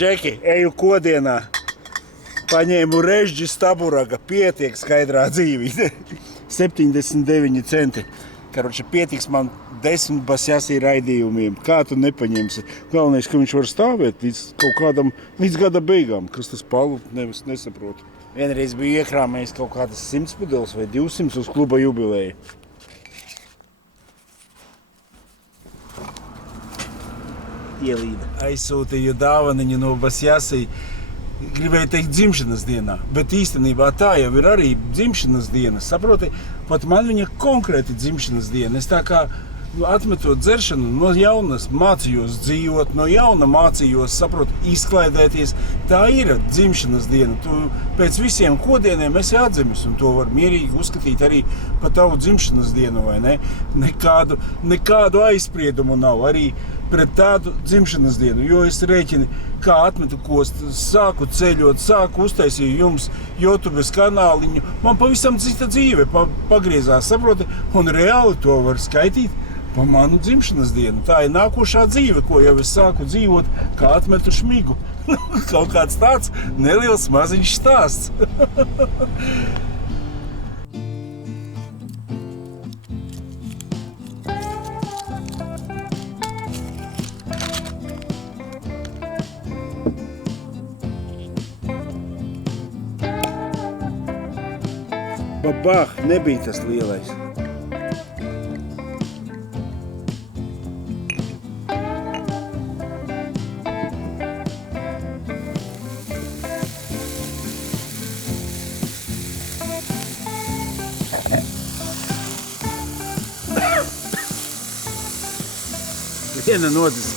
Džeki, eju kodienā. Paņēmu režģi staburaga, pietiek skaidrā dzīvīte. 79 centi. Karoči, pietiks man 10 basjasī raidījumiem. Kā tu nepaņemsi? Galvenais, ka viņš var stāvēt līdz gada beigām. Kas tas palu? Nesaprotu. Vienreiz biju iekrāmējis kaut kādas 100 pudeles vai 200 uz kluba jubileju. Ielīda. Aizsūtīju dāvaniņu no basjasī. Gribēju teikt dzimšanas dienā, bet īstenībā tā jau ir arī dzimšanas diena. Saproti, pat man viņa konkrēti dzimšanas diena. Es tā kā atmetot dzeršanu no jaunas mācījos dzīvot, no jauna mācījos, saproti, izklaidēties. Tā ir dzimšanas diena. Tu pēc visiem kodieniem esi atzimis, un to var mierīgi uzskatīt arī par tavu dzimšanas dienu, vai ne? Nekādu aizspriedumu nav arī pret tādu dzimšanas dienu, jo es rēķinu, kā atmetu kostu, sāku ceļot, sāku uztaisīju jums YouTubes kanāliņu. Man pavisam cita dzīve pagriezās, saproti, un reāli to var skaitīt pa manu dzimšanas dienu. Tā ir nākošā dzīve, ko jau es sāku dzīvot, kā atmetu šmigu. Kaut kāds tāds neliels maziņš stāsts. Babah, nebija tas lielais. Viena nodzis.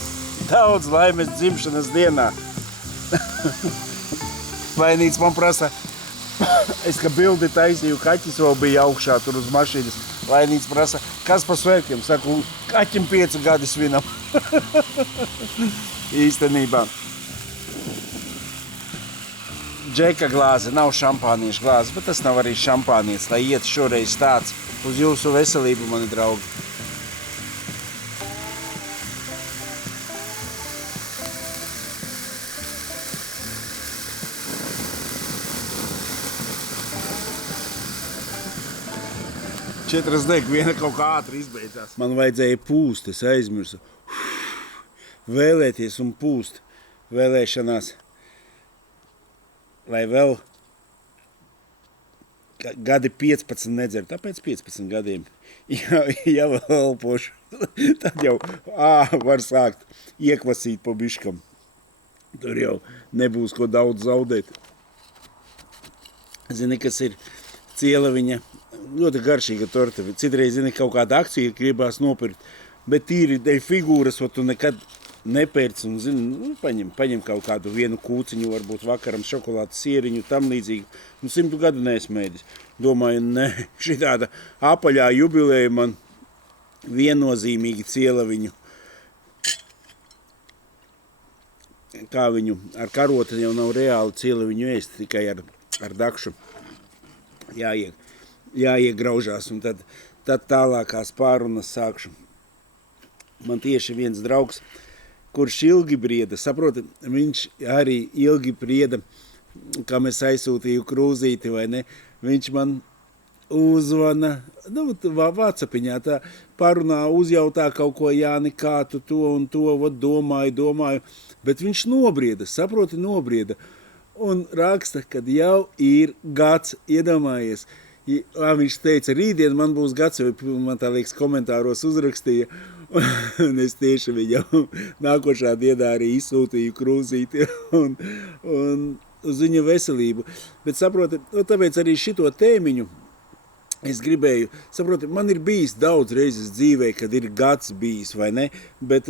Daudz laimes dzimšanas dienā. Vainīts man prasa, es kā bildi taisīju, kaķis vēl bija augšā tur uz mašīnas. Vainīts prasa, kas pa svētkiem? Saku, kaķim 5 gadi svinam. Īstenībā. Džeka glāze, nav šampāniešu glāze, bet tas nav arī šampānietis, lai iet šoreiz tāds uz jūsu veselību, mani draugi. Četras deg, viena kaut kā ātri izbeidzās. Man vajadzēja pūst, es aizmirsu. Vēlēties un pūst vēlēšanās, lai vēl gadi 15 nedzer. Tāpēc 15 gadiem, ja vēl elpošu, tad jau var sākt iekvasīt pa biškam. Tur jau nebūs ko daudz zaudēt. Zini, kas ir cielaviņa? Ļoti garšīga torte. Citreiz, zini, kaut kāda akcija gribās nopirkt, bet tīri dēļ figūras, tu nekad nepērc un, zini, paņem kaut kādu vienu kūciņu, varbūt vakaram šokolādes sieriņu, tam līdzīgi. 100 gadu neesmu mēdis. Domāju, ne, šitāda apaļā jubileja man viennozīmīgi ciela viņu. Kā viņu ar karoti jau nav reāli ciela viņu ēst, tikai ar dakšu jāiegraužās, un tad tālākās pārunas sākšu. Man tieši viens draugs, kurš ilgi brieda, saproti, viņš arī ilgi brieda, kam es aizsūtīju krūzīti, vai ne, viņš man uzvana, vācapiņā tā parunā, uzjautā kaut ko, Jāni, kā tu to un to, domāju, bet viņš nobrieda, saproti, nobrieda, un raksta, kad jau ir gads, iedomājies. Viņš teica, rītdien man būs gads, jo man tā liekas komentāros uzrakstīja, un es tieši viņam nākošā dienā arī izsūtīju krūzīti un uz viņa veselību. Bet saproti, tāpēc arī šito tēmiņu es gribēju, saproti, man ir bijis daudz reizes dzīvē, kad ir gads bijis, vai ne, bet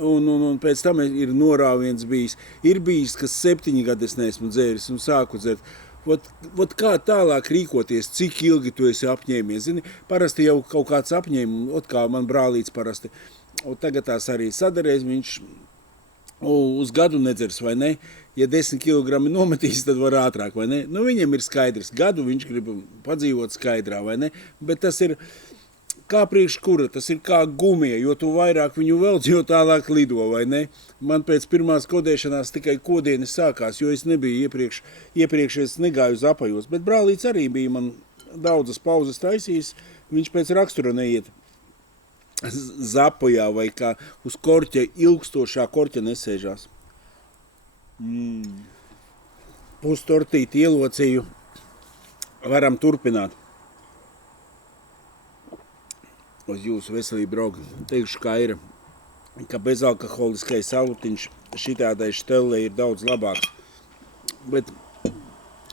un pēc tam ir norāviens bijis. Ir bijis, kas 7 gadi es neesmu dzēris un sāku dzert. Vot kā tālāk rīkoties, cik ilgi tu esi apņēmies, zini, parasti jau kaut kāds apņēmums, kā man brālīts parasti, tagad tās arī sadarēs, viņš uz gadu nedzers, vai ne, ja 10 kilogrami nometīs, tad var ātrāk, vai ne, viņam ir skaidrs, gadu viņš grib padzīvot skaidrā, vai ne, bet tas ir, kā priekš kura, tas ir kā gumija, jo tu vairāk viņu velc, jo tālāk lido, vai ne? Man pēc pirmās kodēšanās tikai kodienis sākās, jo es nebiju iepriekš es negāju zapajos, bet brālīts arī bija man daudzas pauzes taisījis, viņš pēc rakstura neiet zapajā vai kā uz korķa, ilgstošā korķa nesēžās. Pustortīti ielocīju, varam turpināt. Uz jūsu veselību, draugi. Teikšu, kā ir, ka bezalkoholiskais alutiņš šitādai štellē ir daudz labāks. Bet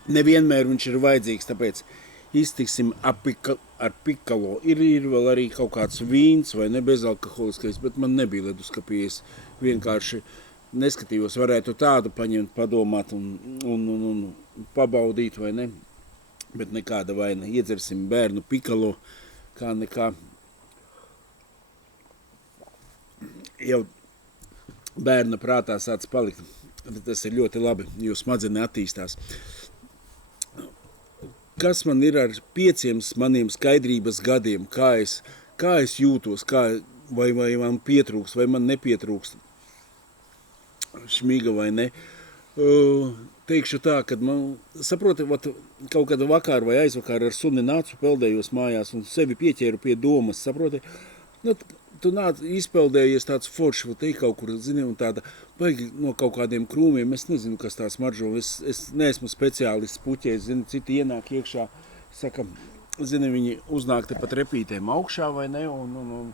nevienmēr viņš ir vajadzīgs, tāpēc iztiksim ar pikalo. Ir vēl arī kaut kāds vīns vai ne bezalkoholiskais, bet man nebija leduskapī. Es vienkārši neskatījos, varētu tādu paņemt, padomāt un pabaudīt vai ne. Bet nekāda vaina. Iedzersim bērnu pikalo, kā nekā. Jau bērna prātā sāc palikt. Tas ir ļoti labi, jo smadzenes attīstās. Kas man ir ar 5 maniem skaidrības gadiem? Kā es jūtos? Vai man pietrūkst, vai man nepietrūkst? Šmiga vai ne? Teikšu tā, kad man, saproti, kaut kādu vakar vai aizvakar ar suni nācu, peldējos mājās un sevi pieķēru pie domas, saproti? Nu, tu izpeldējies tāds foršs, te kaut kur, zini, un tāda baigi no kaut kādiem krūmiem, es nezinu, kas tās maržo, es neesmu speciālists puķēs, zini, citi ienāk iekšā, saka, zini, viņi uznāk te pat repītēm augšā vai ne, un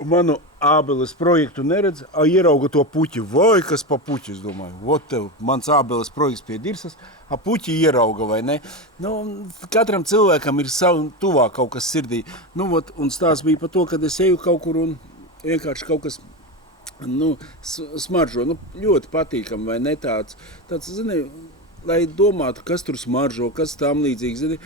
manu ābeles projektu neredz, ierauga to puķi, vai kas pa puķi, es domāju, vot tev, mans ābeles projekts pie dirsas, puķi ierauga vai ne. Nu, katram cilvēkam ir savu tuvāk kaut kas sirdī. Nu, vot, un stāsts bija par to, kad es eju kaut kur un vienkārši kaut kas, nu, smaržo, nu, ļoti patīkam vai ne tāds, zini, lai domātu, kas tur smaržo, kas tam līdzīgi, zini.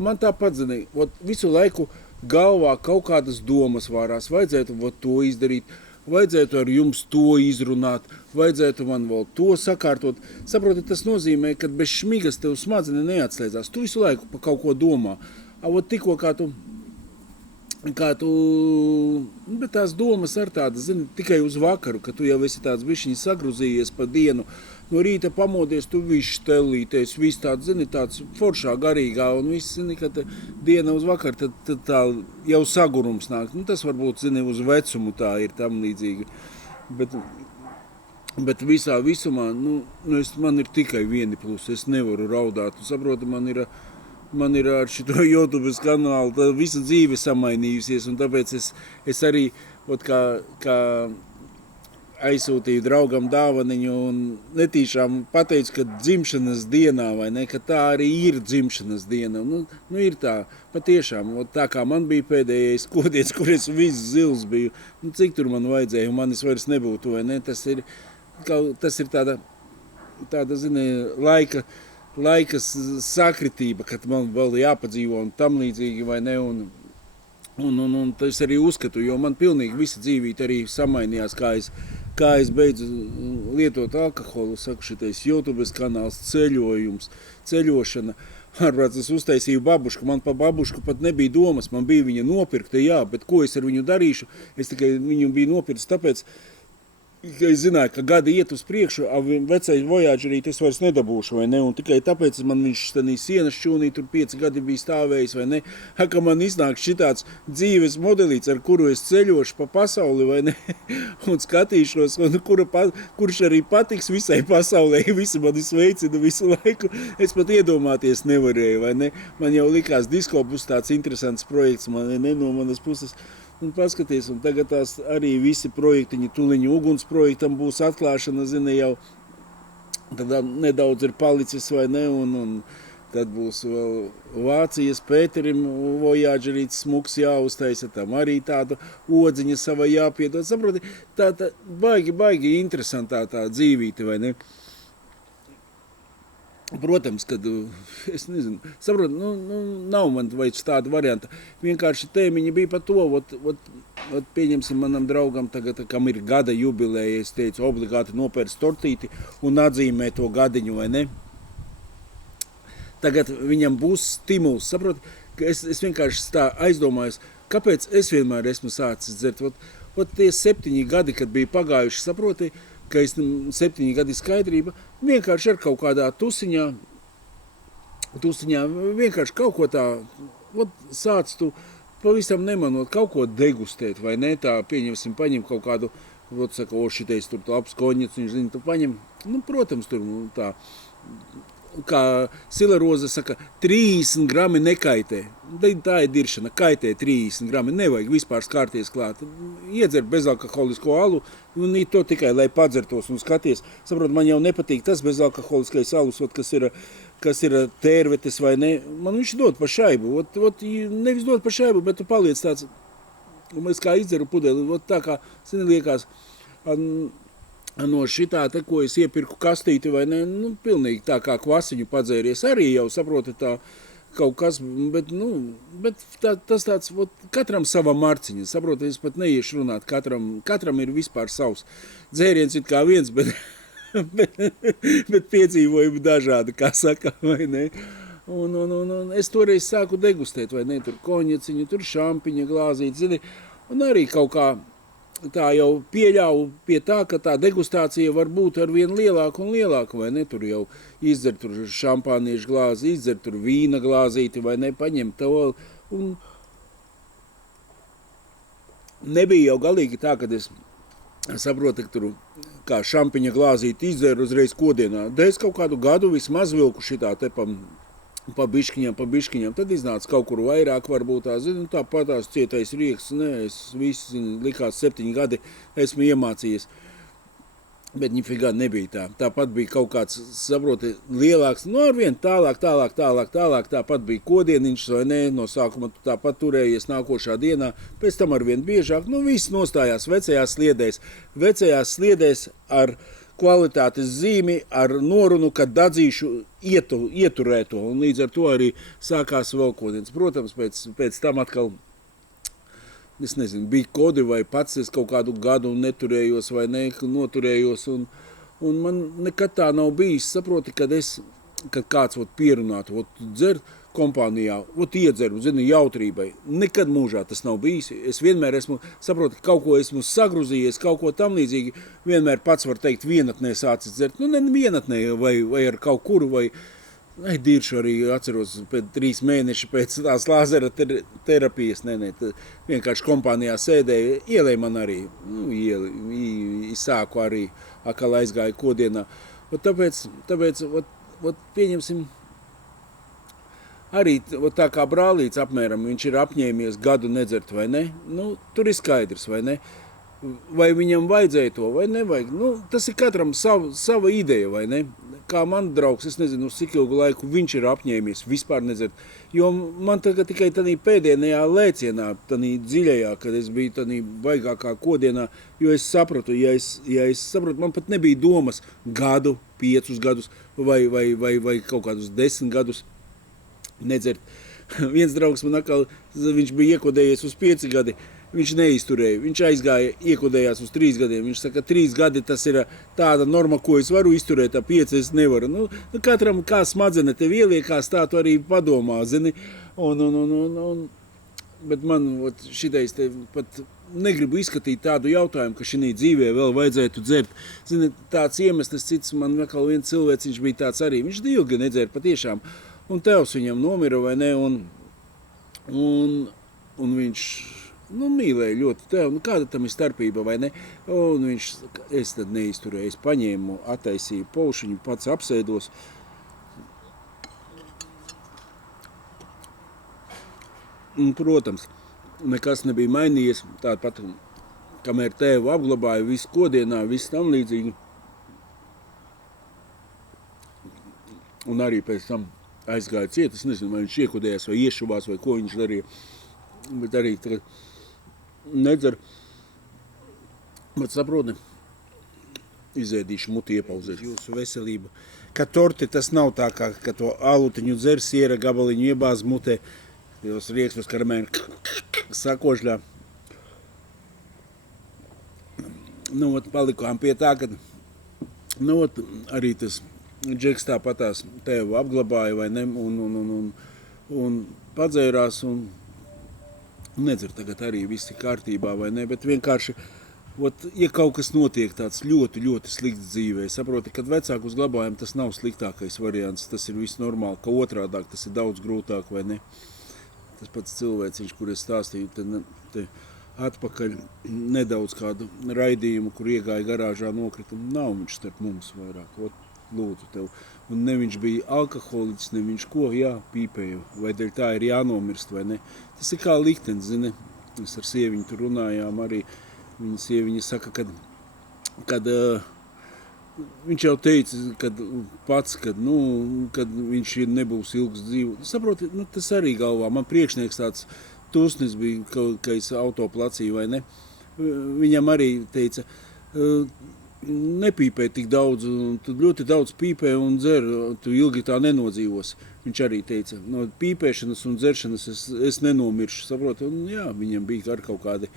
Man tāpat, zini, vot, visu laiku galvā kaut kādas domas vārās, vajadzētu to izdarīt, vajadzētu ar jums to izrunāt, vajadzētu man vēl to sakārtot. Saproti, tas nozīmē, ka bez šmigas tev smadzenes neatslēdzās. Tu visu laiku pa kaut ko domā. Tikko kā tu, bet tās domas ar tādas, zini, tikai uz vakaru, ka tu jau esi tāds bišķiņi sagrūzījies pa dienu, no rīta pamodies, tu viss stellīties, viss tāds, zini, tāds foršā, garīgā, un viss, zini, ka diena uz vakar, tad tā jau sagurums nāk. Nu, tas varbūt, zini, uz vecumu tā ir tam līdzīgi. Bet visā visumā, man ir tikai vieni plusi, es nevaru raudāt. Saproti, man ir ar šito YouTube kanālu, tā visa dzīve samainījusies, un tāpēc es arī, kā aizsūtīju draugam dāvaniņu un netīšām pateicu, ka dzimšanas dienā vai ne, ka tā arī ir dzimšanas diena. Nu ir tā, patiešām, tā kā man bija pēdējais kodietis, kur es viss zils biju, cik tur man vajadzēja, un manis vairs nebūtu, vai ne, tas ir tāda, zini, laika sakritība, kad man vēl jāpadzīvo un tam līdzīgi, vai ne, un tas arī uzskatu, jo man pilnīgi visa dzīvīte arī samainījās, kā es beidzu lietot alkoholu, saku, šitais YouTube kanāls, ceļošana. Ārprāt, es uztaisīju babušku, man pa babušku pat nebija domas, man bija viņa nopirkta, jā, bet ko es ar viņu darīšu, es tikai viņu biju nopirkts, tāpēc, ka es zināju, ka gadi iet uz priekšu, vecais vojāģerīt es vairs nedabūšu, vai ne, un tikai tāpēc man viņš tanī sienas šķūnī tur 5 gadi bija stāvējis, vai ne, ka man iznāk šitāds dzīves modelīts, ar kuru es ceļošu pa pasauli, vai ne, un skatīšos, un kurš arī patiks visai pasaulē, visi mani sveicina visu laiku, es pat iedomāties nevarēju, vai ne, man jau likās disko būs tāds interesants projekts, man ne no manas puses, un paskaties, un tagad tās arī visi projektiņi, tuliņu uguns projektam būs atklāšana, zini, jau tad nedaudz ir palicis, vai ne, un tad būs vēl Vācijas Pēterim vojāģerīts smuks jāuztaisa, tam arī tāda odziņa sava jāpiedod, saproti, tā baigi interesantā tā dzīvīte, vai ne? Protams, kad, es nezinu, saprotu, nav man vairs tāda varianta. Vienkārši tēmiņa bija par to, pieņemsim manam draugam tagad, kam ir gada jubileja, es teicu, obligāti nopērst tortīti un atzīmē to gadiņu, vai ne? Tagad viņam būs stimuls, saproti, Es vienkārši tā aizdomājos, kāpēc es vienmēr esmu sācis dzert. Ot tie 7 gadi, kad bija pagājuši, saproti, ka 7 gadi skaidrība, vienkārši ar kaut kādā tusiņā vienkārši kaut ko tā, sāc tu pavisam nemanot kaut ko degustēt, vai ne, tā pieņemsim, paņem kaut kādu, saka, šitais tur labs koņets, viņš zina, tu paņem, protams, tur tā, kā Silaroza saka, 30 grami nekaitē. Tā ir diršana, kaitē 30 grami, nevajag vispār skārties klāt. Iedzer bezalkoholisko alu, un to tikai, lai padzertos un skaties. Saprot, man jau nepatīk tas bezalkoholiskais alus, kas ir tērvetes vai ne. Man viņš dod pa šaibu, nevis dod pa šaibu, bet tu paliec tāds, un es kā izdzeru pudeli, tā kā, zini, liekas, no šitā, te, ko es iepirku kastīti, vai ne, pilnīgi tā kā kvasiņu padzēries, arī jau saproti tā kaut kas, bet tas tāds, katram sava marciņa, saproti, es pat neiešu runāt, katram ir vispār savs. Dzēriens ir kā viens, bet piedzīvojumi dažādi, kā saka, vai ne. Un es toreiz sāku degustēt, vai ne, tur koņeciņu, tur šampiņa glāzīt, zini, un arī kaut kā tā jau pieļauju pie tā, ka tā degustācija var būt ar vien lielāku un lielāku, vai ne, tur jau izdzer tur šampāniešu glāzi, izdzer tur vīna glāzīti, vai ne, paņem to, un nebija jau galīgi tā, kad es saprotu, ka tur kā šampiņa glāzīti izdzer uzreiz kodienā, da es kaut kādu gadu vismaz vilku šitā te pa biškiņam, tad iznāca kaut kur vairāk, varbūt tā, zinu, tāpat tās cietais rieks, es visu, zinu, likās 7 gadi, esmu iemācījies, bet nifigā nebija tā. Tāpat bija kaut kāds, saproti, lielāks, arvien tālāk, tāpat bija kodieniņš, vai ne, no sākuma tu tāpat turējies nākošā dienā, pēc tam arvien biežāk, viss nostājās vecajās sliedēs ar kvalitātes zīmi ar norunu, ka dadzīšu ieturēto, un līdz ar to arī sākās vēl kodienas. Protams, pēc tam atkal, es nezinu, bija kodi vai pats es kaut kādu gadu neturējos vai noturējos, un man nekad tā nav bijis, saproti, kad kāds pierunātu, dzert kompānijā, iedzeru, zini, jautrībai. Nekad mūžā tas nav bijis. Es vienmēr saprotu, kaut ko esmu sagruzījies, kaut ko tam līdzīgi, vienmēr pats var teikt vienatnē sācis dzert. Ne vienatnē vai ar kaut kuru, vai diršu arī atceros pēc 3 mēneši pēc tās lāzera terapijas. Vienkārši kompānijā sēdēju, ielēja man arī, sāku arī, akal aizgāju kodienā. Tāpēc pieņemsim, arī tā kā brālīts apmēram, viņš ir apņēmies gadu nedzert, vai ne? Tur ir skaidrs, vai ne? Vai viņam vajadzēja to, vai nevajag? Tas ir katram sava ideja, vai ne? Kā man draugs, es nezinu, uz cik ilgu laiku viņš ir apņēmies vispār nedzert. Jo man tagad tikai tādā pēdējā lēcienā, tādā dziļajā, kad es biju tādā baigākā kodienā, jo es sapratu, ja es sapratu, man pat nebija domas gadu, 5 gadus vai kaut kādus 10 gadus nedzert. Viens draugs man atkal, viņš bija iekodējies uz 5 gadi, viņš neizturēja, viņš aizgāja, iekodējās uz 3 gadiem, viņš saka, 3 gadi tas ir tāda norma, ko es varu izturēt, 5 es nevaru. Katram kā smadzene tev ieliekās, tā tu arī padomā, zini, bet man šitais te pat negribu izskatīt tādu jautājumu, ka šī dzīvē vēl vajadzētu dzert. Zini, tāds iemesls cits, man atkal viens cilvēks, viņš bija tāds arī, viņš ilgi nedzēra patiešām, un tevs viņam nomira, vai ne, un viņš, mīlēja ļoti tev, kāda tam ir starpība, vai ne, un viņš, es tad neizturēju, es paņēmu, attaisīju paušiņu, pats apsēdos, un, protams, nekas nebija mainījies, tāpat, kamēr tēvu apglabāju, visu kodienā, visu tam līdzīgi, un arī pēc tam aizgāja ciet, es nezinu, vai viņš iekodējās vai iešuvās, vai ko viņš darīja, bet arī tagad nedzer, bet saproti, izēdīšu muti iepauzēt jūsu veselību. Ka torti tas nav tā, kā ka to alutiņu dzer, siera gabaliņu iebāz mutē, tos rieksmus karamēni sakožļā. Palikām pie tā, kad, arī tas Džeks tāpatās tevu apglabāja, vai ne, un padzērās un nedzer tagad arī visi kārtībā vai ne, bet vienkārši, ja kaut kas notiek tāds ļoti, ļoti slikts dzīvē, saproti, kad vecāku uzglabājam, tas nav sliktākais variants, tas ir viss normāli, ka otrādāk tas ir daudz grūtāk vai ne. Tas pats cilvēciņš, kur es stāstīju, te atpakaļ nedaudz kādu raidījumu, kur iegāja garāžā nokritumu, nav viņš starp mums vairāk, lūdzu tev. Un ne viņš bija alkoholiķis, ne viņš ko, jā, pīpēja, vai dēļ tā ir jānomirst, vai ne. Tas ir kā liktenis, zini, mēs ar sieviņu tur runājām arī, viņa sieviņa saka, kad viņš jau teica, kad viņš nebūs ilgs dzīvu. Saproti, tas arī galvā, man priekšnieks tāds Tusnis bija, ka es autoplacīju, vai ne. Viņam arī teica, nepīpē tik daudz, tu ļoti daudz pīpē un dzer, tu ilgi tā nenodzīvosi. Viņš arī teica, no pīpēšanas un dzeršanas es nenomiršu, saproti, un jā, viņam bija ar kaut kādi,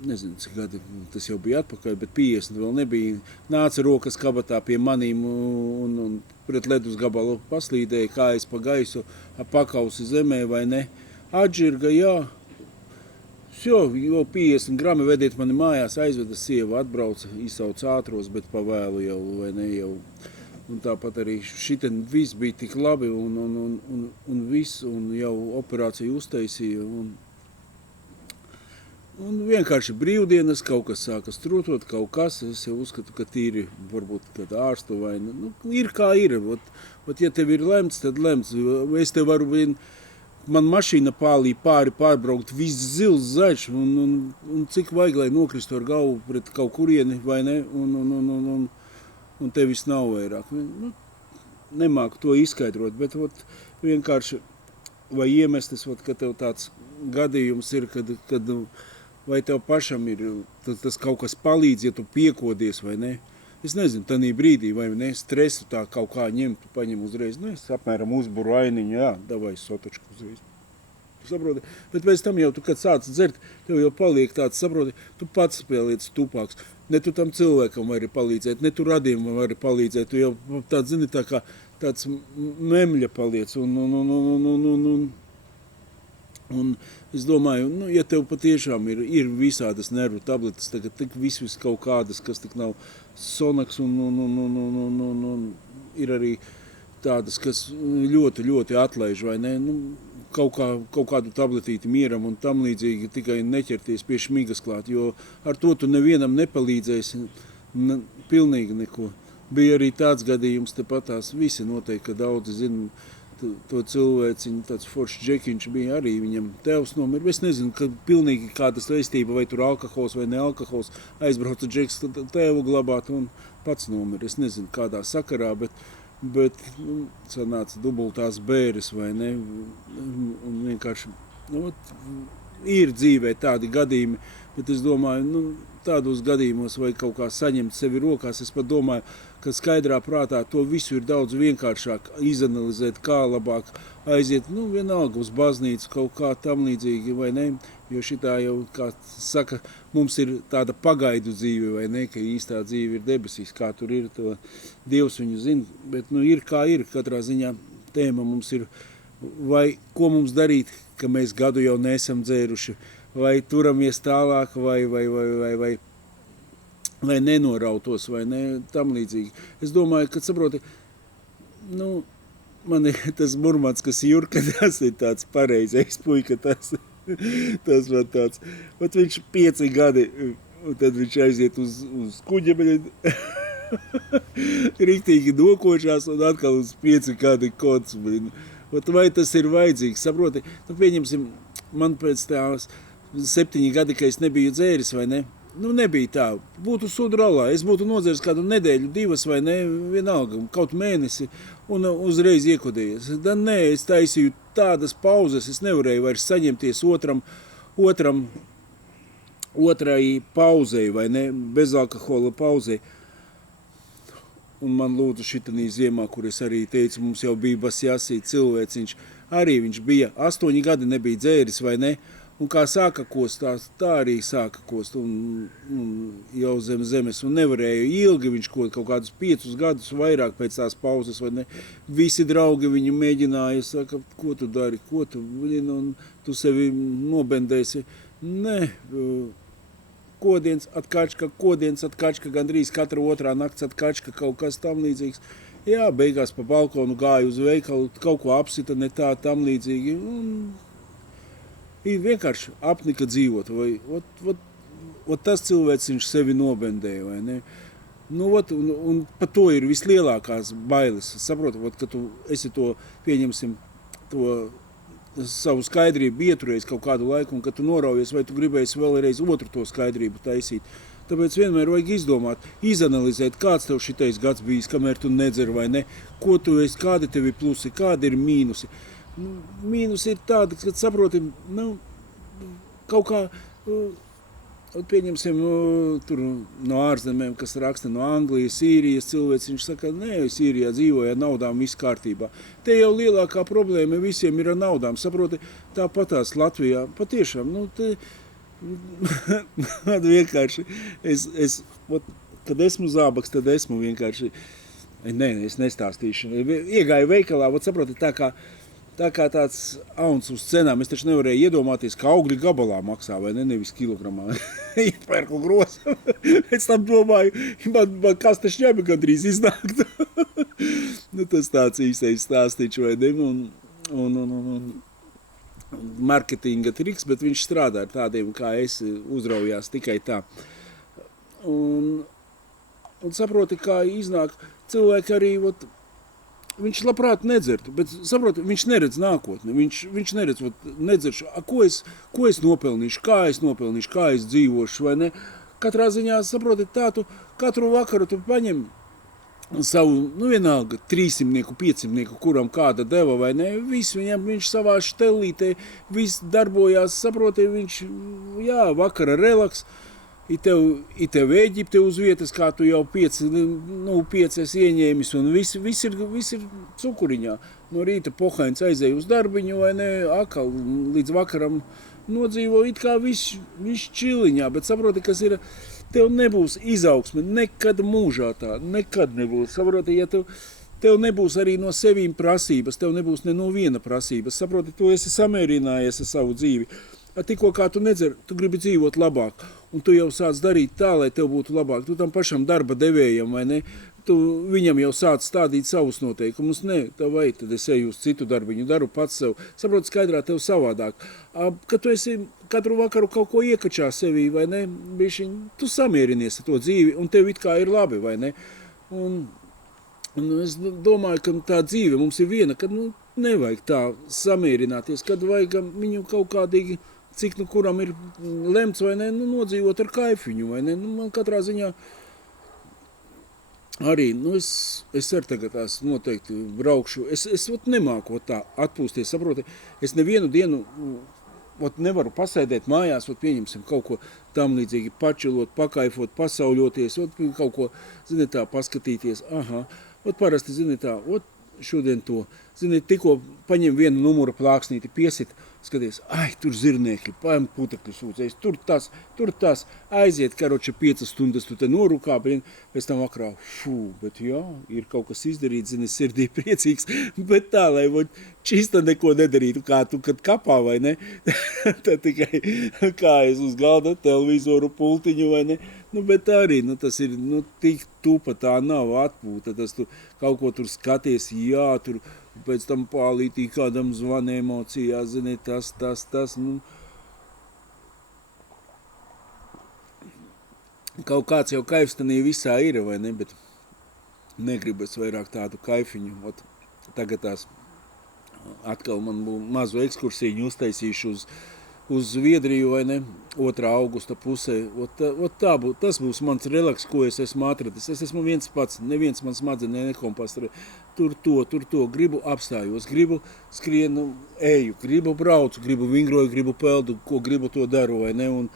nezinu, cik gadi, tas jau bija atpakaļ, bet 50 vēl nebija. Nāca rokas kabatā pie manīm un pret ledus gabalu paslīdēja, kājas pa gaisu, pakausi zemē vai ne. Atžirga, jā, jau 50 grami vediet mani mājās, aizveda sieva, atbrauca, izsauca ātros, bet pavēlu jau, vai ne, jau. Un tāpat arī šiten viss bija tik labi un viss, un jau operāciju uztaisīja, un vienkārši brīvdienas kaut kas sāka strūtot, kaut kas, es jau uzskatu, ka tīri, varbūt, kad ārstu vai, ir kā ir, ja tev ir lemts, tad lemts, es te varu man mašīna pārbraukt, viss zils, zaļš, un cik vajag, lai nokristu ar galvu pret kaut kurieni, vai ne, un tevis nav vairāk. Nemāku to izskaidrot, bet vienkārši, vai iemestis, ka tev tāds gadījums ir, kad vai tev pašam ir, tas kaut kas palīdz, ja tu piekodies, vai ne. Es nezinu, tanī brīdī, vai ne, stresu tā kaut kā ņemt, tu paņem uzreiz, es apmēram uzburu ainiņu, jā, davai sotočku uzreiz. Saproti, bet pēc tam jau tu, kad sāc dzert, tev jau paliek tāds, saproti, tu pats pieliec tupāks, ne tu tam cilvēkam vari palīdzēt, ne tu radījumam vari palīdzēt, tu jau tāds, zini, tā kā tāds memļa paliec, un es domāju, ja tev patiešām ir visādas nervu tabletes, tagad tik viss kaut kādas, kas tik nav Sonaks un ir arī tādas, kas ļoti, ļoti atlaiž, vai ne, kaut kādu tabletīti mieram un tam līdzīgi tikai neķerties pie šmigas klāt, jo ar to tu nevienam nepalīdzēsi, pilnīgi neko. Bija arī tāds gadījums, tepatās visi noteikti, ka daudzi zina, to cilvēciņu, tāds foršs džekiņš bija arī, viņam tēvs nomir. Es nezinu, ka pilnīgi kāda saistība, vai tur alkohols vai ne alkohols, aizbrauca džeks tēvu glabāt un pats nomir. Es nezinu, kādā sakarā, bet sanāca dubultās bēres vai ne. Un vienkārši, ir dzīvē tādi gadījumi, bet es domāju, tādos gadījumos vai kaut kā saņemt sevi rokās, es pat domāju, ka skaidrā prātā to visu ir daudz vienkāršāk izanalizēt, kā labāk aiziet, vienalga uz baznīcu kaut kā tam līdzīgi, vai ne, jo šitā jau, kā saka, mums ir tāda pagaidu dzīve, vai ne, ka īstā dzīve ir debesīs, kā tur ir, to Dievs viņu zina, bet, ir kā ir, katrā ziņā tēma mums ir, vai ko mums darīt, ka mēs gadu jau neesam dzēruši, vai turamies tālāk, vai lai nenorautos, vai ne, tam līdzīgi. Es domāju, ka saproti, man ir tas Murmans, kas Jurka, tas ir tāds pareizais puika, tas man tāds, viņš 5 gadi, un tad viņš aiziet uz kuģa, riktīgi nokošās, un atkal uz 5 gadi kods, vai tas ir vajadzīgs, saproti, pieņemsim, man pēc tās 7 gadi, ka es nebiju dzēris, vai ne, nebija tā, būtu sudralā, es būtu nodzēris kādu nedēļu, 2 vai ne, vienalga, kaut mēnesi, un uzreiz iekodējies. Dan nē, es taisīju tādas pauzes, es nevarēju vairs saņemties otrai pauzei, vai ne, bezalkohola pauzei. Un man lūdzu šitanī ziemā, kur es arī teicu, mums jau bija Basjasī cilvēciņš, arī viņš bija 8 gadi nebija dzēris, vai ne, Un kā sāka kost, tā arī sāka kost, un jau zem zemes, un nevarēja ilgi, viņš kaut kādus 5 gadus vairāk pēc tās pauzes, vai ne, visi draugi viņu mēģināja, saka, ko tu dari, ko tu, un tu sevi nobendēsi, ne, kodiens atkačka, gandrīz katra otrā nakts atkačka, kaut kas tam līdzīgs. Jā, beigās pa balkonu gāja uz veikalu, kaut ko apsita, ne tā tam līdzīgi, un vienkārši apnika dzīvot, vai tas cilvēks viņš sevi nobendēja, vai ne? Nu, un par to ir vislielākās bailes, saproti, ka tu esi to, pieņemsim, to savu skaidrību ieturējis kaut kādu laiku, un kad tu noraujies, vai tu gribēsi vēlreiz otru to skaidrību taisīt. Tāpēc vienmēr vajag izdomāt, izanalizēt, kāds tev šitais gads bijis, kamēr tu nedzer vai ne, ko tu esi, kādi tev ir plusi, kādi ir mīnusi. Mīnus ir tāda, ka saproti, kaut kā, pieņemsim, tur no ārzemēm, kas raksta no Anglijas, Sīrijas cilvēks, viņš saka, nē, Sīrijā dzīvoja naudām viss kārtībā. Te jau lielākā problēma visiem ir ar naudām, saproti, tāpatās Latvijā, patiešām, vienkārši, kad esmu zābaks, tad esmu vienkārši, es nestāstīšu, iegāju veikalā, saproti, tā kā tāds auns uz cenām, es taču nevarēju iedomāties, ka augļi gabalā maksā, vai ne, nevis kilogramā. Iepērku grosu. Es tam domāju, man kas taču ņemi gandrīz iznākt. Tas tāds īstais stāstīču, vai ne, un marketinga triks, bet viņš strādā ar tādiem, kā es, uzraujās tikai tā. Un saproti, kā iznāk cilvēki arī, viņš labprāt nedzertu, bet saproti, viņš neredz nākotni, viņš neredz, nedzeršu, ko es nopelnīšu, kā es dzīvošu, vai ne? Katrā ziņā, saproti, tā tu katru vakaru tu paņem savu, vienalga, 300, 500, kuram kāda deva, vai ne? Viņš savā štelītē, viss darbojās, saproti, viņš, vakara relaks, I tev Ēģipte uz vietas, kā tu jau 5 esi ieņēmis, un viss ir cukuriņā. No rīta pohains aizēja uz darbiņu, vai ne, akal līdz vakaram nodzīvo, it kā viss čiliņā, bet saproti, kas ir, tev nebūs izaugsme, nekad mūžā tā, nekad nebūs. Saproti, ja tev nebūs arī no sevīm prasības, tev nebūs ne no viena prasības, saproti, tu esi samērinājies ar savu dzīvi. Tikko kā tu nedzer, tu gribi dzīvot labāk, un tu jau sāc darīt tā, lai tev būtu labāk. Tu tam pašam darba devējam, vai ne? Tu viņam jau sāc stādīt savus noteikumus. Nē, tad es eju uz citu darbiņu, daru pats sev. Saproti, skaidrā tev savādāk. Kad tu esi katru vakaru kaut ko iekačā sevī, vai ne? Bišķiņ, tu samierinies ar to dzīvi, un tev it kā ir labi, vai ne? Un es domāju, ka tā dzīve mums ir viena, kad nevajag tā samierināties, kad vajag viņu kaut kādīgi, cik kuram ir lemts, vai ne, nodzīvot ar kaifiņu, vai ne, man katrā ziņā arī, es ar tagad tās noteikti braukšu, es nemāku tā atpūsties, saproti, es nevienu dienu nevaru pasēdēt mājās, pieņemsim kaut ko tam līdzīgi pačilot, pakaifot, pasauļoties, kaut ko, zini tā, paskatīties, parasti, zini tā, šodien to, zini, tikko paņem vienu numuru plāksnīti, piesit, skaties, tur zirnieki, paņem putekļu sūcējs, tur tas, aiziet, karoči 5 stundas tu te norukā, pēc tam vakarā, bet jā, ir kaut kas izdarīts, zini, sirdī priecīgs, bet tā, lai čista neko nedarītu, kā tu, kad kapā, vai ne, tad tikai kājas uz galda, televizoru pultiņu, vai ne, bet arī, tas ir, tik tupa tā nav atpūta, tas tu kaut ko tur skaties, tur pēc tam pālītī kādam zvana emocijās, zini, tas, Kaut kāds jau kaifs tanī visā ir, vai ne, bet negribas vairāk tādu kaifiņu. Tagad tās atkal man mazu ekskursiju uztaisīšu uz Zviedriju, vai ne, 2. augusta pusē. Tas būs mans relaks, ko es esmu atradis. Es esmu viens pats, neviens man smadzenē nekompastarē. Tur to, gribu apstājos, gribu skrienu, eju, gribu braucu, gribu vingroju, gribu peldu, ko gribu to daru, vai ne, un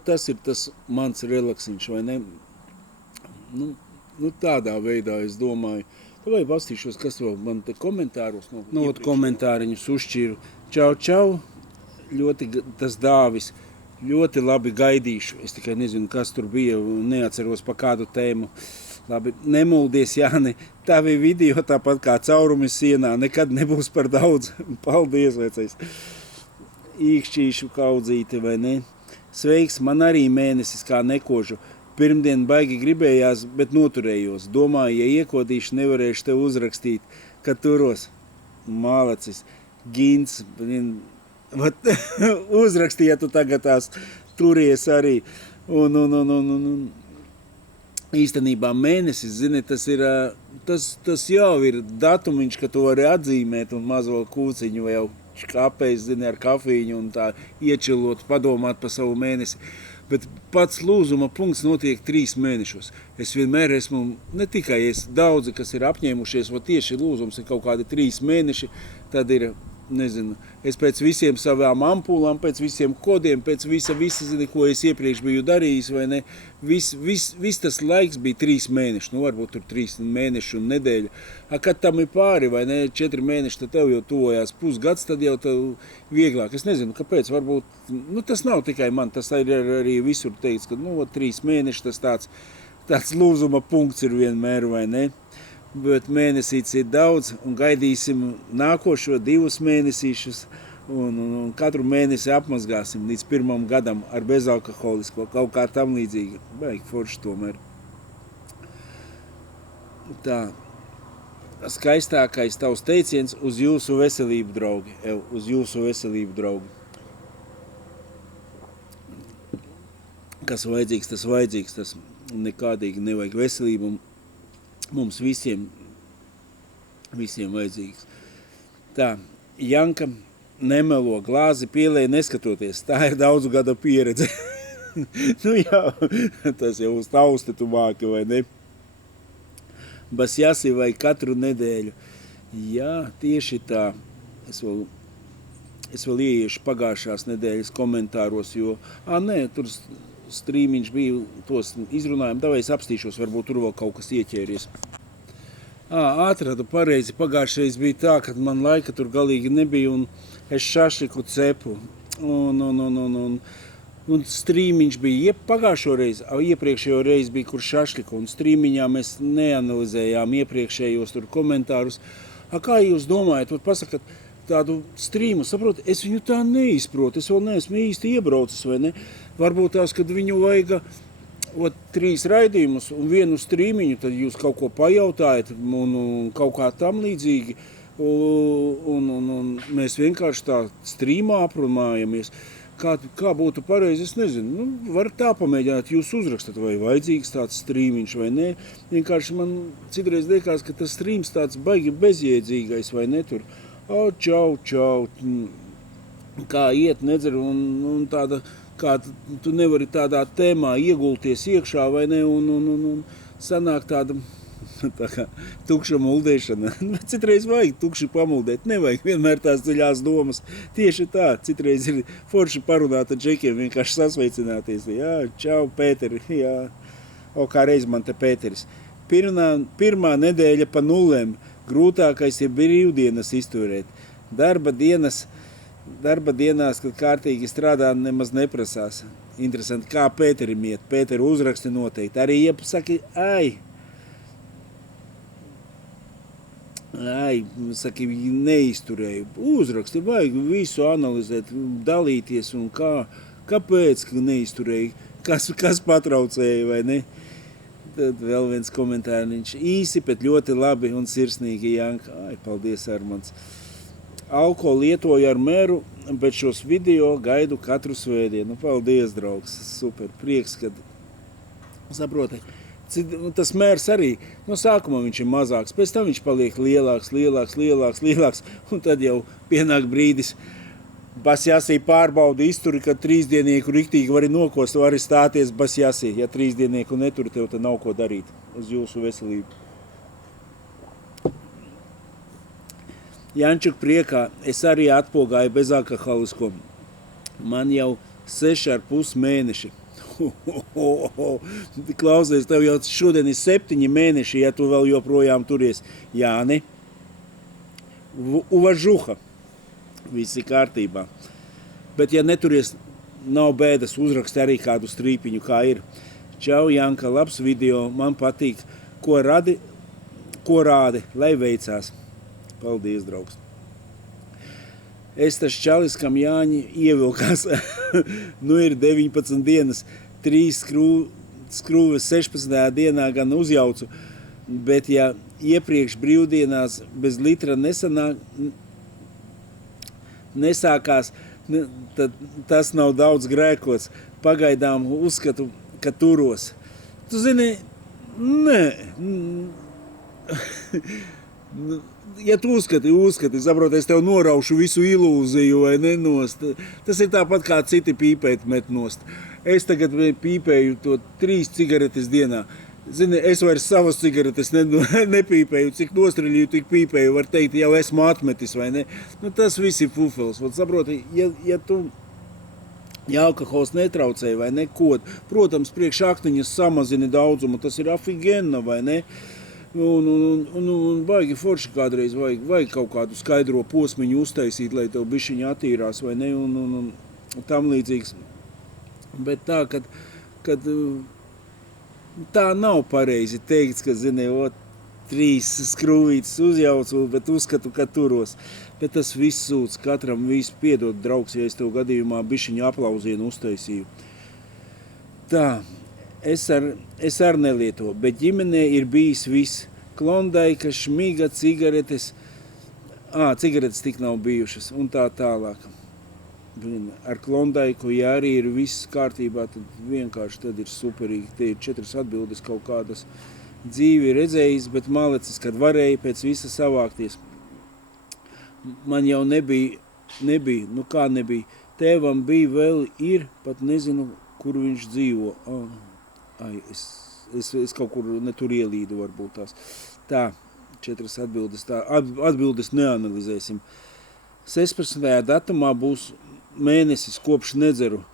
tas ir tas mans relaksiņš, vai ne. Tādā veidā es domāju. Vai pastīšos, kas vēl man te komentāros. Komentāriņus uzšķīru. Čau, čau. tas Dāvis, ļoti labi gaidīšu. Es tikai nezinu, kas tur bija, neatceros pa kādu tēmu. Labi, nemuldies, Jāni, tavi video tāpat kā caurumi sienā, nekad nebūs par daudz. Paldies, vecais. Īkšķīšu kaudzīti, vai ne? Sveiks, man arī mēnesis kā nekožu. Pirmdien baigi gribējās, bet noturējos. Domāju, ja iekodīšu, nevarēšu tev uzrakstīt, kad turos. Mālacis, Gins, uzrakstīja tu tagad tās turies arī. Un īstenībā mēnesis, zini, tas jau ir datumiņš, ka tu vari atzīmēt un mazo kūciņu jau kāpēc, zini, ar kafīņu un tā iečilot, padomāt par savu mēnesi. Bet pats lūzuma punkts notiek 3 mēnešos. Es vienmēr esmu, ne tikai es, daudzi, kas ir apņēmušies, tieši lūzums ir kaut kādi 3 mēneši, tad ir, nezinu, es pēc visiem savām ampulām, pēc visiem kodiem, pēc visa, zini, ko es iepriekš biju darījis, vai ne, viss tas laiks bija 3 mēneši, varbūt tur 3 mēneši un nedēļa. Kad tam ir pāri, vai ne, 4 mēneši, tad tev jau tuvojās pusgads, tad jau tev vieglāk. Es nezinu, kāpēc, varbūt, tas nav tikai man, tas ir arī visur teikts, ka, 3 mēneši tas tāds lūzuma punkts ir vienmēr, vai ne? Bet mēnesīts ir daudz un gaidīsim nākošo 2 mēnesīšus un katru mēnesi apmazgāsim līdz 1. gadam ar bezalkoholisko, kaut kā tam līdzīgi. Baigi forši tomēr. Tā, skaistākais tavs teiciens uz jūsu veselību, draugi. Uz jūsu veselību, draugi. Kas vajadzīgs, tas nekādīgi nevajag veselību. Mums visiem vajadzīgs. Tā, Janka nemelo glāzi pielēja neskatoties. Tā ir daudzu gadu pieredze. Jā, tas jau uz tausti tu māki, vai ne? Basjasi vai katru nedēļu. Jā, tieši tā. Es vēl ieiešu pagājušās nedēļas komentāros, jo, tur strīmiņš bija, tos izrunājām, davai es apstīšos, varbūt tur vēl kaut kas ieķēries. Atradu pareizi, pagājušreiz bija tā, kad man laika tur galīgi nebija un es šašliku cepu. Un strīmiņš bija pagājušo reizi, iepriekšējo reizi bija kur šašliku un strīmiņā mēs neanalizējām iepriekšējos tur komentārus. Kā jūs domājat, pasakat, tādu strīmu, saprot, es viņu tā neizprotu, es vēl neesmu īsti iebraucis, vai ne? Varbūt tās, kad viņu vajag 3 raidījumus un 1 strīmiņu, tad jūs kaut ko pajautājat un kaut kā tam līdzīgi, un mēs vienkārši tā strīmā aprunājamies. Kā būtu pareizi, es nezinu, var tā pamēģināt, jūs uzrakstat, vai vajadzīgs tāds strīmiņš, vai ne? Vienkārši man citreiz liekas, ka tas strīms tāds baigi bezjēdzīgais, vai ne tur? Čau, kā iet, nedzer, un tāda, kā tu nevari tādā tēmā iegulties iekšā, vai ne, un sanāk tāda tā kā tukša muldēšana. Citreiz vajag tukši pamuldēt, nevajag vienmēr tās dziļās domas. Tieši tā, citreiz ir forši parunāt ar džekiem, vienkārši sasveicināties. Jā, čau, Pēteri, jā. Kā reiz man te Pēteris. Pirmā nedēļa pa nulēm. Grūtākais ir brīvdienas izturēt. Darba dienās, kad kārtīgi strādā, nemaz neprasās. Interesanti, kā Pēterim iet. Pēteru uzraksti noteikti. Arī iepasaki, saki, neizturēju. Uzraksti, vajag visu analizēt, dalīties un kāpēc neizturēju, kas patraucēja vai ne. Tad vēl viens komentāriņš. Īsi, bet ļoti labi un sirsnīgi, Janka. Paldies, Armands. Alko lietoju ar mēru, bet šos video gaidu katru svētdienu. Paldies, draugs. Super. Prieks, kad saproti. Tas mērs arī, no sākuma viņš ir mazāks, pēc tam viņš paliek lielāks, un tad jau pienāk brīdis. Basjasī pārbauda izturi, kad 3-diennieku riktīgi vari nokost, vari stāties basjasī. Ja 3-diennieku neturi, tev tad nav ko darīt uz jūsu veselību. Jančuk priekā, es arī atpogāju bez alkoholisko. Man jau 6,5 mēneši. Klausies, tev jau šodien ir 7 mēneši, ja tu vēl joprojām turies. Jāni, uvažuha. Visi kārtībā. Bet, ja neturies, nav bēdas, uzrakst arī kādu strīpiņu, kā ir. Čau, Janka, labs video, man patīk, ko rādi, lai veicās. Paldies, draugs. Es tas čalis, kam Jāņi ievilkās, nu ir 19 dienas, 3 skrūves 16. dienā gan uzjaucu, bet ja iepriekš brīvdienās bez litra nesākās, tad tas nav daudz grēkots. Pagaidām uzskatu, ka turos. Tu zini, nē. Ja tu uzskati, saproti, es tev noraušu visu ilūziju vai nenost. Tas ir tāpat kā citi pīpēt met nost. Es tagad pīpēju to 3 cigaretes dienā. Zini, es vairs savas cigaretes nepīpēju, cik nostreļīju, tik pīpēju, var teikt, jau esmu atmetis, vai ne? Nu, tas viss ir fufels. Saproti, ja alkohols netraucēja vai neko, protams, priekš aktiņas samazini daudzumu, tas ir afigena, vai ne? Un baigi forši kādreiz vajag kaut kādu skaidro posmiņu uztaisīt, lai tev bišķiņi attīrās, vai ne? Un tam līdzīgs. Bet tā, kad tā nav pareizi teikts, ka, zini, 3 skrūvītes uzjaucu, bet uzskatu, ka turos. Bet tas viss sūds, katram viss piedod, draugs, ja es tev gadījumā bišķiņu aplauzienu uztaisīju. Tā, es ar nelieto, bet ģimenē ir bijis viss. Klondaika, šmiga, cigaretes, cigaretes tik nav bijušas, un tā tālāk. Ar Klondaiku, ja arī ir viss kārtībā, tad vienkārši tad ir superīgi. Te ir 4 atbildes kaut kādas dzīvi redzējis, bet malecis, kad varēja pēc visa savākties. Man jau nebija, nu kā nebija. Tēvam bija vēl ir, pat nezinu, kur viņš dzīvo. Es kaut kur netur ielīdu varbūt tās. Tā, 4 atbildes, tā, atbildes neanalizēsim. 16. datumā būs mēnesis, kopš nedzeru.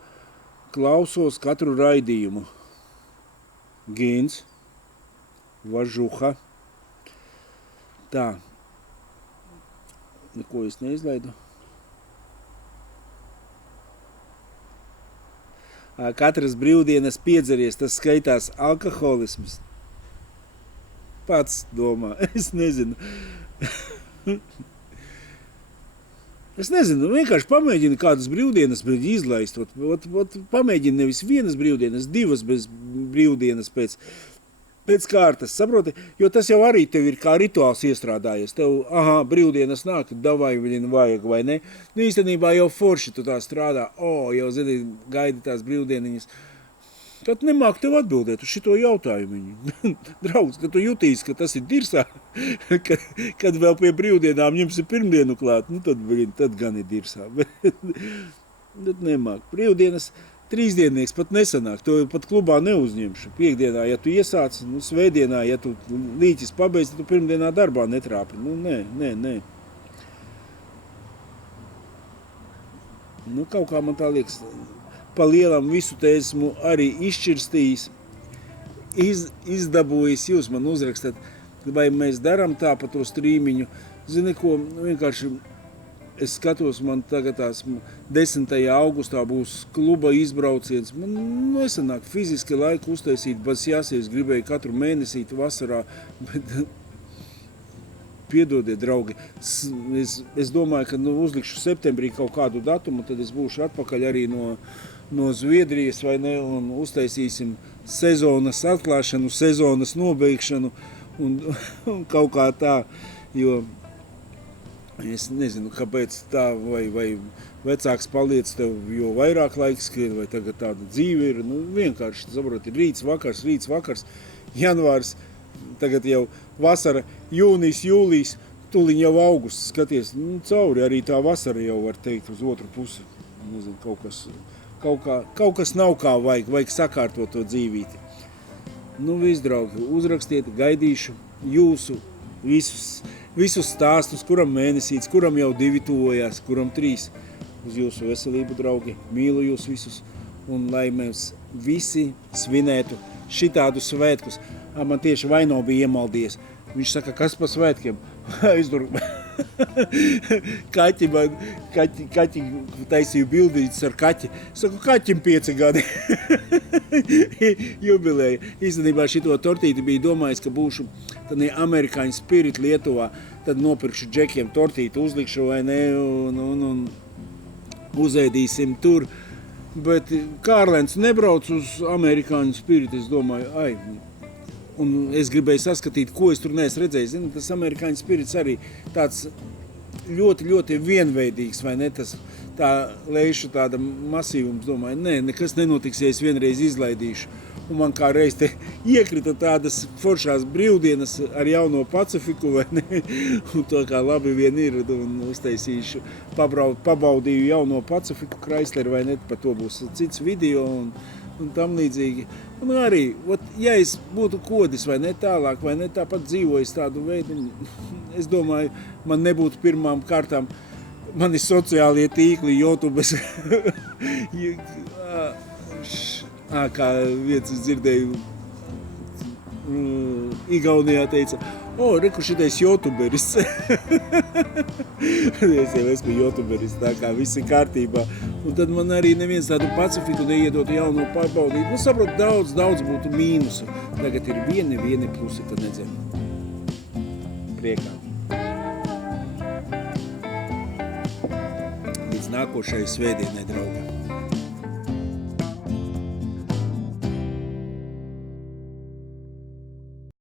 Klausos katru raidījumu. Gīns, Važuha. Tā. Neko es neizlaidu. Katras brīvdienas piedzeries, tas skaitās alkoholisms. Pats domā, es nezinu. Es nezinu, vienkārši pamēģini kādas brīvdienas izlaist. Pamēģini nevis vienas brīvdienas, 2 bez brīvdienas pēc kārtas, saproti? Jo tas jau arī tev ir kā rituāls iestrādājies. Tev, brīvdienas nāk, davai viņu vajag, vai ne? Nu, īstenībā jau forši tu tā strādā. Jau, zini, gaidi tās brīvdieniņas. Tad nemāk tev atbildēt uz šito jautājumu. Draugs, kad tu jutīsi, ka tas ir dirsā, kad vēl pie brīvdienām ņemsi pirmdienu klāt, nu tad gan ir dirsā. Bet nemāk. Brīvdienas 3-diennieks pat nesanāk, to pat klubā neuzņemšu. Piektdienā, ja tu iesāc, nu svētdienā, ja tu līķis pabeidz, tad tu pirmdienā darbā netrāpi. Nu, nē. Nu, kaut kā man tā liekas, pa lielam visu te esmu arī izšķirstījis, izdabūjis, jūs man uzrakstat, vai mēs darām tā pa to strīmiņu. Zini ko, vienkārši es skatos, man tagad tās 10. augustā būs kluba izbrauciens. Man nesanāk fiziski laiku uztaisīt, bet jāsies gribēju katru mēnesīti vasarā, bet piedodiet, draugi, es domāju, ka uzlikšu septembrī kaut kādu datumu, tad es būšu atpakaļ arī no Zviedrijas, vai ne, un uztaisīsim sezonas atklāšanu, sezonas nobeigšanu un kaut kā tā, jo es nezinu, kāpēc tā, vai vecāks paliec tev, jo vairāk laiks skrien, vai tagad tāda dzīve ir, nu vienkārši, saproti, rīts, vakars, janvārs, tagad jau vasara, jūnijas, jūlijas, tuliņ jau augusts, skaties, nu cauri, arī tā vasara jau var teikt uz otru pusi, nezinu, kaut kas nav kā vajag sakārtot to dzīvīti. Nu, viss, draugi, uzrakstiet, gaidīšu jūsu visus stāstus, kuram mēnesīts, kuram jau 2 tuvojās, kuram 3. Uz jūsu veselību, draugi, mīlu jūs visus, un lai mēs visi svinētu šitādu svētkus. Man tieši Vaino bija iemaldies. Viņš saka, kas pa svētkiem? Es tur Kaķi taisīju bildītas ar kaķi. Saku, kaķim 5 gadi. Jubilēja. Īstenībā šito tortīti bija domājis, ka būšu tādā amerikāņu spirit Lietuvā. Tad nopirkšu džekiem tortīti, uzlikšu vai ne, un uzēdīsim tur. Bet Kārlēns nebrauc uz amerikāņu spirit, es domāju, un es gribēju saskatīt, ko es tur neesmu redzējis. Zinu, tas amerikāņu spirits arī tāds ļoti, ļoti vienveidīgs, vai ne? Tas tā leišu tāda masīvums, domāju, nekas nenotiks, ja es vienreiz izlaidīšu. Un man kā reiz te iekrita tādas foršās brīvdienas ar jauno Pacifiku, vai ne? Un to kā labi vien ir, un uztaisīšu, pabaudīju jauno Pacifiku Chrysler, vai ne? Par to būs cits video un tam līdzīgi. Un arī, ja es būtu kodis, vai ne tālāk, vai ne tāpat dzīvojis tādu veidu, es domāju, man nebūtu pirmām kārtām mani sociālie tīkli, YouTubes. Kā viens es dzirdēju, Igaunijā teica, reku šitais YouTuberis. Es jau esmu YouTuberis, tā kā viss ir kārtībā. Un tad man arī neviens tādu Pacifiku neiedot jauno pārbaudīt. Saprot, daudz būtu mīnusu. Tagad ir vieni plusi, tad nedzēm. Priekā. Līdz nākošai svētdienai, draugi.